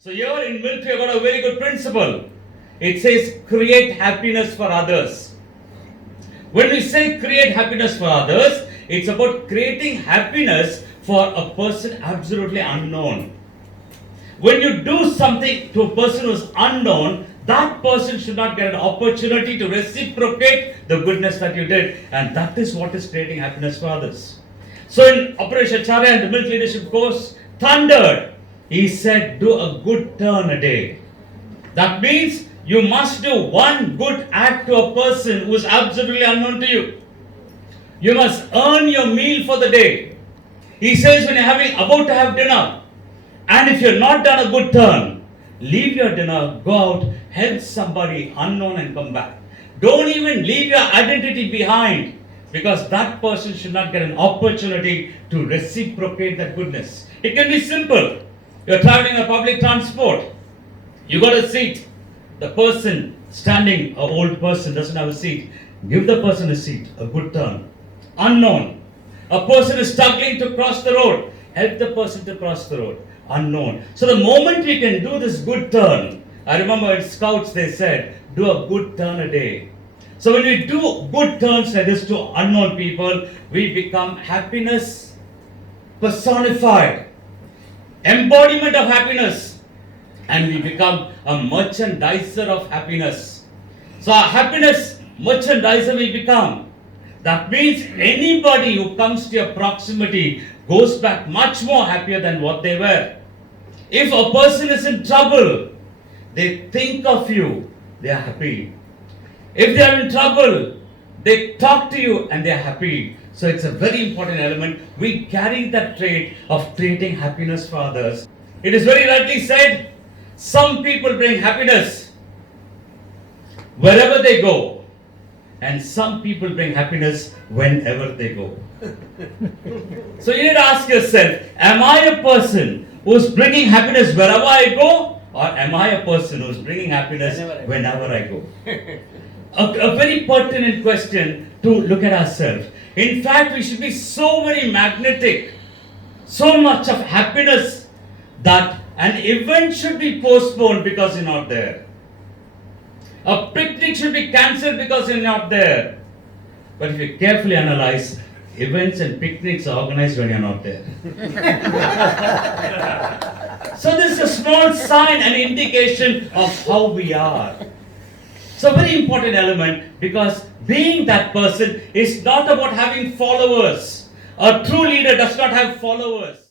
So here in MILT, we have got a very good principle. It says create happiness for others. When we say create happiness for others, it's about creating happiness for a person absolutely unknown. When you do something to a person who is unknown, that person should not get an opportunity to reciprocate the goodness that you did. And that is what is creating happiness for others. So in Aporesh Acharya and the MILT Leadership Course, thundered. He said, do a good turn a day. That means you must do one good act to a person who is absolutely unknown to you. You must earn your meal for the day. He says when you're about to have dinner, and if you're not done a good turn, leave your dinner, go out, help somebody unknown and come back. Don't even leave your identity behind, because that person should not get an opportunity to reciprocate that goodness. It can be simple. You're traveling on public transport. You got a seat. The person standing, an old person, doesn't have a seat. Give the person a seat, a good turn. Unknown. A person is struggling to cross the road. Help the person to cross the road. Unknown. So the moment we can do this good turn, I remember in Scouts they said, do a good turn a day. So when we do good turns like this to unknown people, we become happiness personified. Embodiment of happiness, and we become a merchandiser of happiness. So our happiness merchandiser we become. That means anybody who comes to your proximity goes back much more happier than what they were. If a person is in trouble, they think of you, they are happy. If they are in trouble, they talk to you and they are happy. So it's a very important element. We carry that trait of creating happiness for others. It is very rightly said, some people bring happiness wherever they go, and some people bring happiness whenever they go. So you need to ask yourself, am I a person who's bringing happiness wherever I go, or am I a person who's bringing happiness whenever I go? A very pertinent question to look at ourselves. In fact, we should be so very magnetic, so much of happiness that an event should be postponed because you're not there. A picnic should be cancelled because you're not there. But if you carefully analyze, events and picnics are organized when you're not there. So this is a small sign, an indication of how we are. So very important element, because being that person is not about having followers. A true leader does not have followers.